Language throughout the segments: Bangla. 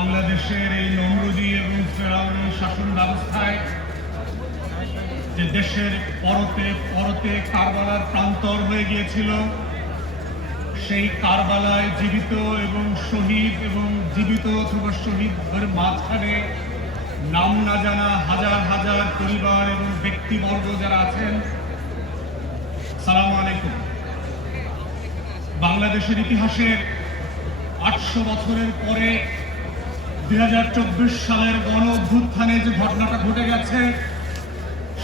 বাংলাদেশের এই নমরুদি এবং ফেরাউনি শাসন ব্যবস্থায় যে দেশের পরতে পরতে কারবালার প্রান্তর হয়ে গিয়েছিল, সেই কারবালায় জীবিত এবং শহীদ এবং জীবিত অথবা শহীদের মাঝখানে নাম না জানা হাজার হাজার পরিবার এবং ব্যক্তিবর্গ যারা আছেন, সালাম আলাইকুম। বাংলাদেশের ইতিহাসের আটশো বছরের পরে দুই হাজার চব্বিশ সালের গণ অভ্যুত্থানে যে ঘটনাটা ঘটে গেছে,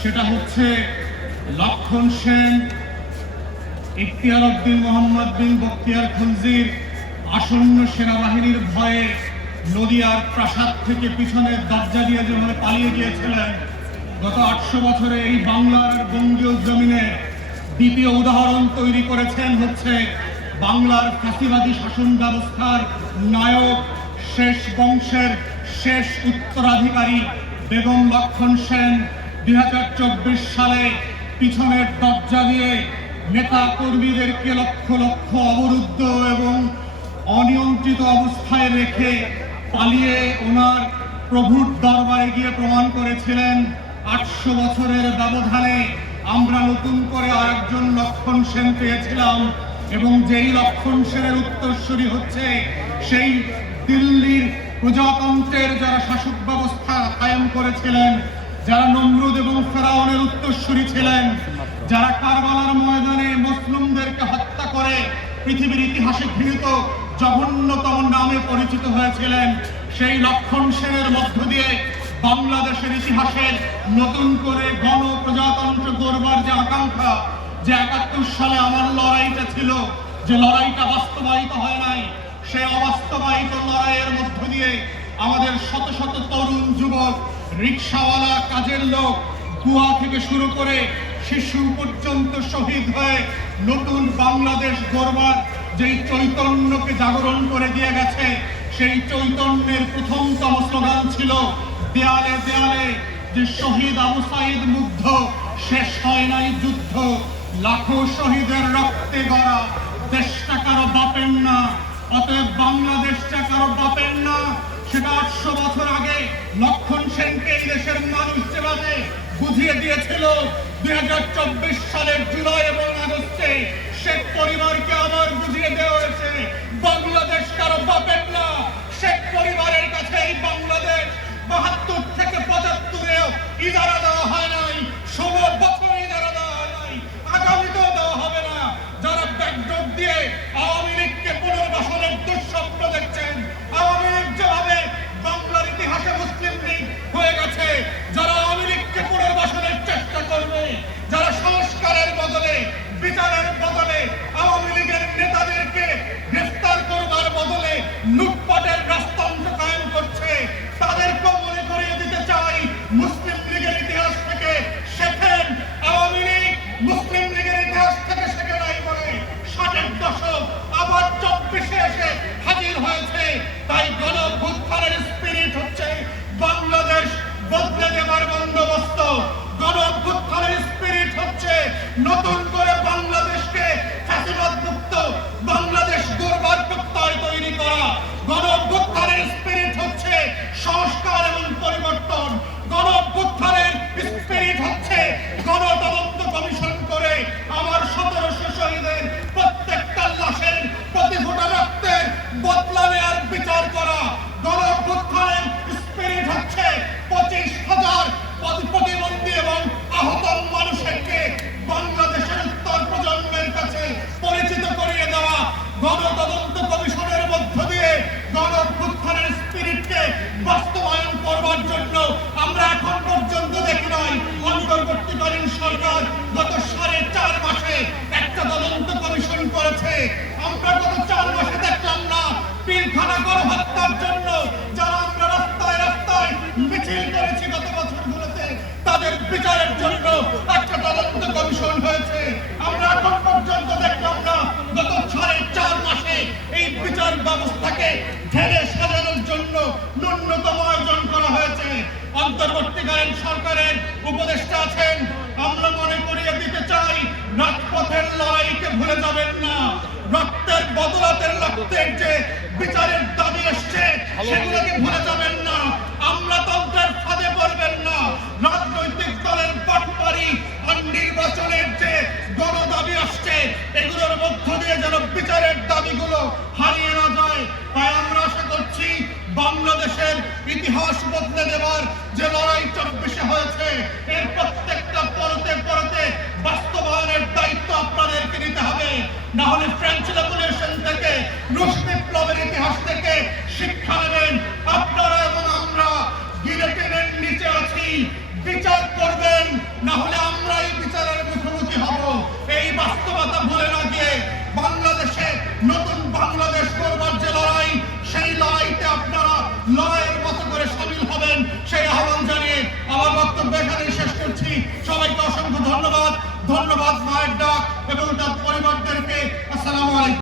সেটা হচ্ছে লক্ষণ সেন, ইখতিয়ার উদ্দিন মোহাম্মদ বিন বখতিয়ার খলজির আসন্ন সেনাবাহিনীর ভয়ে নদিয়ার প্রাসাদ থেকে পিছনের দরজা দিয়ে যেভাবে পালিয়ে গিয়েছিলেন, গত আটশো বছরে এই বাংলার বঙ্গীয় জমিনের দ্বিতীয় উদাহরণ তৈরি করেছেন হচ্ছে বাংলার ফাঁসিবাদী শাসন ব্যবস্থার নায়ক শেষ বংশের শেষ উত্তরাধিকারী বেগম লক্ষণ সেন দুই হাজার চব্বিশ সালে পিছনের দরজা দিয়ে নেতা কর্মীদেরকে লক্ষ লক্ষ অবরুদ্ধ এবং অনিয়ন্ত্রিত অবস্থায় রেখে পালিয়ে ওনার প্রভুর দরবারে গিয়ে প্রমাণ করেছিলেন, আটশো বছরের ব্যবধানে আমরা নতুন করে আরেকজন লক্ষণ সেন পেয়েছিলাম এবং যেই লক্ষণ সেনের উত্তরসূরি হচ্ছে সেই দিল্লির প্রজাতন্ত্রের যারা শাসক ব্যবস্থা কায়েম করেছিলেন, যারা নমরুদ এবং ফেরাউনের উত্তরসূরি ছিলেন, যারা কারবালার ময়দানে মুসলিমদেরকে হত্যা করে পৃথিবীর ইতিহাসে ঘৃণিত জঘন্যতম নামে পরিচিত হয়েছিলেন, সেই লক্ষণ সেনের মধ্য দিয়ে বাংলাদেশের ইতিহাসের নতুন করে গণ প্রজাতন্ত্র গড়বার যে আকাঙ্ক্ষা, যে একাত্তর সালে আমার লড়াইটা ছিল, যে লড়াইটা বাস্তবায়িত হয় নাই সেই অবাস্তবায়িত লড়াইয়ের মধ্য দিয়ে আমাদের শত শত তরুণ যুবক, রিক্সাওয়ালা, কাজের লোক কুয়া থেকে শুরু করে শিশু পর্যন্ত শহীদ হয়ে নতুন বাংলাদেশ গড়বার যেই চৈতন্যকে জাগরণ করে দিয়ে গেছে, সেই চৈতন্যের প্রথমতম স্লোগান ছিল, দেয়ালে দেয়ালে, যে শহীদ আবু সাইদ মুগ্ধ, শেষ হয় নাই যুদ্ধ, লাখো শহীদের রক্তে গড়া, দেশটা কারও বাপের না। অতএব বাংলাদেশটা কারও বাপের না, সেটা আটশো বছর আগে লক্ষণ সেনকে এই দেশের মানুষ যেভাবে বুঝিয়ে দিয়েছিল, দুই হাজার চব্বিশ সালের জুলাই এবং আগস্টে শেখ পরিবারকে আবার বুঝিয়ে দেওয়া হয়েছে, বাংলাদেশ কারও বাপের না শেখ পরিবারের কাছে এই জন্য একটা তদন্ত কমিশন হয়েছে। আমরা এখন পর্যন্ত দেখলাম না গত সাড়ে চার মাসে এই বিচার ব্যবস্থাকে ঢেলে সাজানোর জন্য ন্যূনতম আয়োজন করা হয়েছে। অন্তর্বর্তীকালীন সরকারের উপদেষ্টা আছেন। আমরা মনে করিয়ে দিতে চাই রাজপথের লড়াইকে ভুলে যাবেন না। রক্তের বদলাতের রক্তের যে বিচারের দাবি এসছে সেগুলোকে ভুলে থেকে যেন বিচারের দাবিগুলো হারিয়ে না যায়, তাই আমরা আশা করছি বাংলাদেশের ইতিহাস বদলে দেওয়ার যে লড়াই চব্বিশে হয়েছে, এর প্রত্যেকটা পরতে পরতে বাস্তবায়নের দায়িত্ব আপনাদেরকে নিতে হবে। না হলে ধন্যবাদ ধন্যবাদ মায়ের ডাক এবং তার পরিবারদেরকে। আসসালামু আলাইকুম।